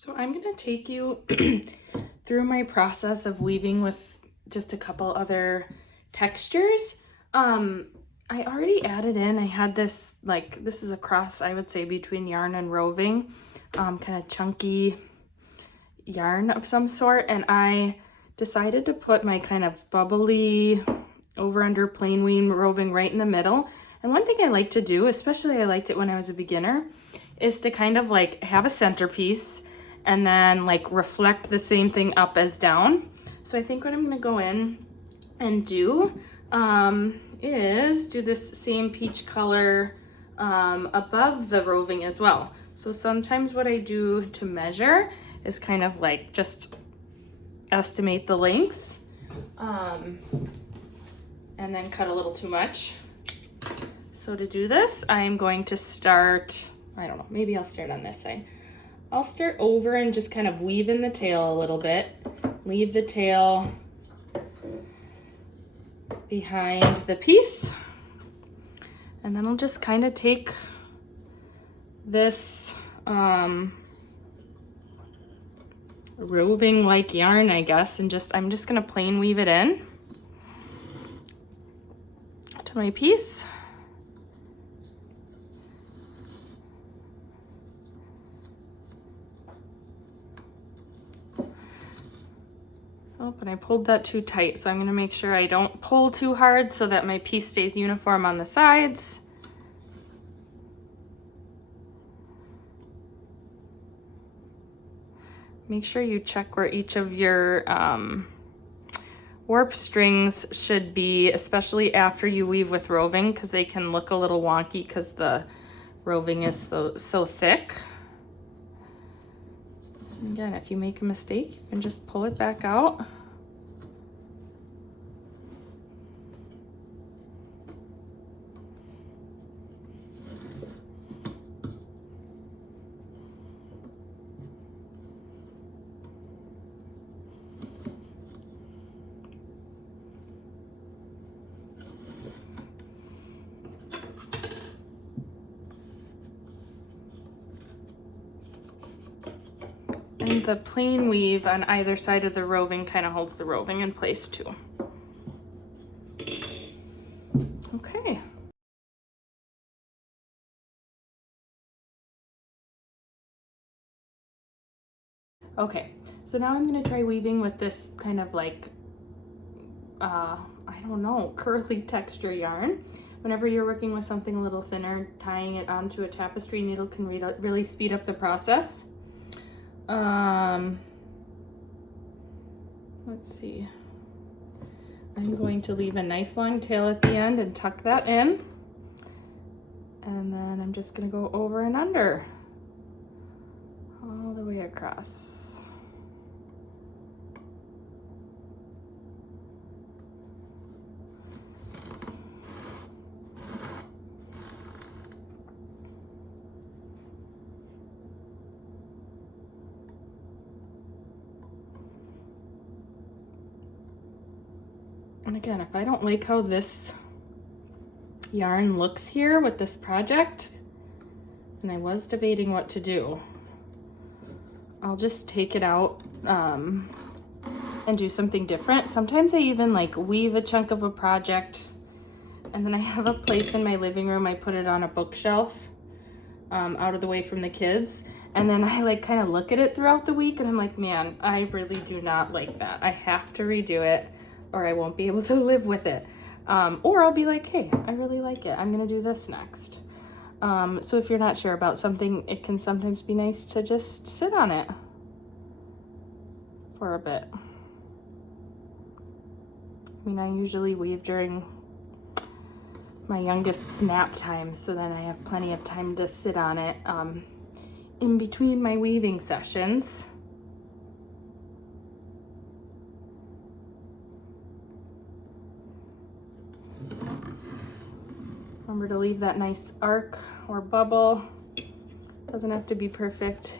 So I'm gonna take you through my process of weaving with just a couple other textures. I already added in, I had this, like, this is a cross, I would say, between yarn and roving, kind of chunky yarn of some sort, and I decided to put my kind of bubbly over under plain weave roving right in the middle. And one thing I like to do, especially I liked it when I was a beginner, is to kind of like have a centerpiece and then like reflect the same thing up as down. So I think what I'm gonna go in and do is do this same peach color above the roving as well. So sometimes what I do to measure is kind of like just estimate the length and then cut a little too much. So to do this, I'm going to start, I don't know, maybe I'll start on this side. I'll start over and just kind of weave in the tail a little bit, leave the tail behind the piece, and then I'll just kind of take this roving like yarn, I guess, and I'm just gonna plain weave it in to my piece. Oh, and I pulled that too tight, so I'm gonna make sure I don't pull too hard so that my piece stays uniform on the sides. Make sure you check where each of your warp strings should be, especially after you weave with roving, because they can look a little wonky because the roving is so thick. Again, if you make a mistake, you can just pull it back out. And the plain weave on either side of the roving kind of holds the roving in place too. Okay. Okay, so now I'm gonna try weaving with this kind of like, I don't know, curly texture yarn. Whenever you're working with something a little thinner, tying it onto a tapestry needle can really speed up the process. Let's see. I'm going to leave a nice long tail at the end and tuck that in. And then I'm just gonna go over and under all the way across. And again, if I don't like how this yarn looks here with this project, and I was debating what to do, I'll just take it out and do something different. Sometimes I even like weave a chunk of a project and then I have a place in my living room, I put it on a bookshelf out of the way from the kids. And then I like kind of look at it throughout the week and I'm like, man, I really do not like that. I have to redo it or I won't be able to live with it. Or I'll be like, hey, I really like it. I'm gonna do this next. So if you're not sure about something, it can sometimes be nice to just sit on it for a bit. I mean, I usually weave during my youngest nap time, so then I have plenty of time to sit on it in between my weaving sessions. Remember to leave that nice arc or bubble. Doesn't have to be perfect.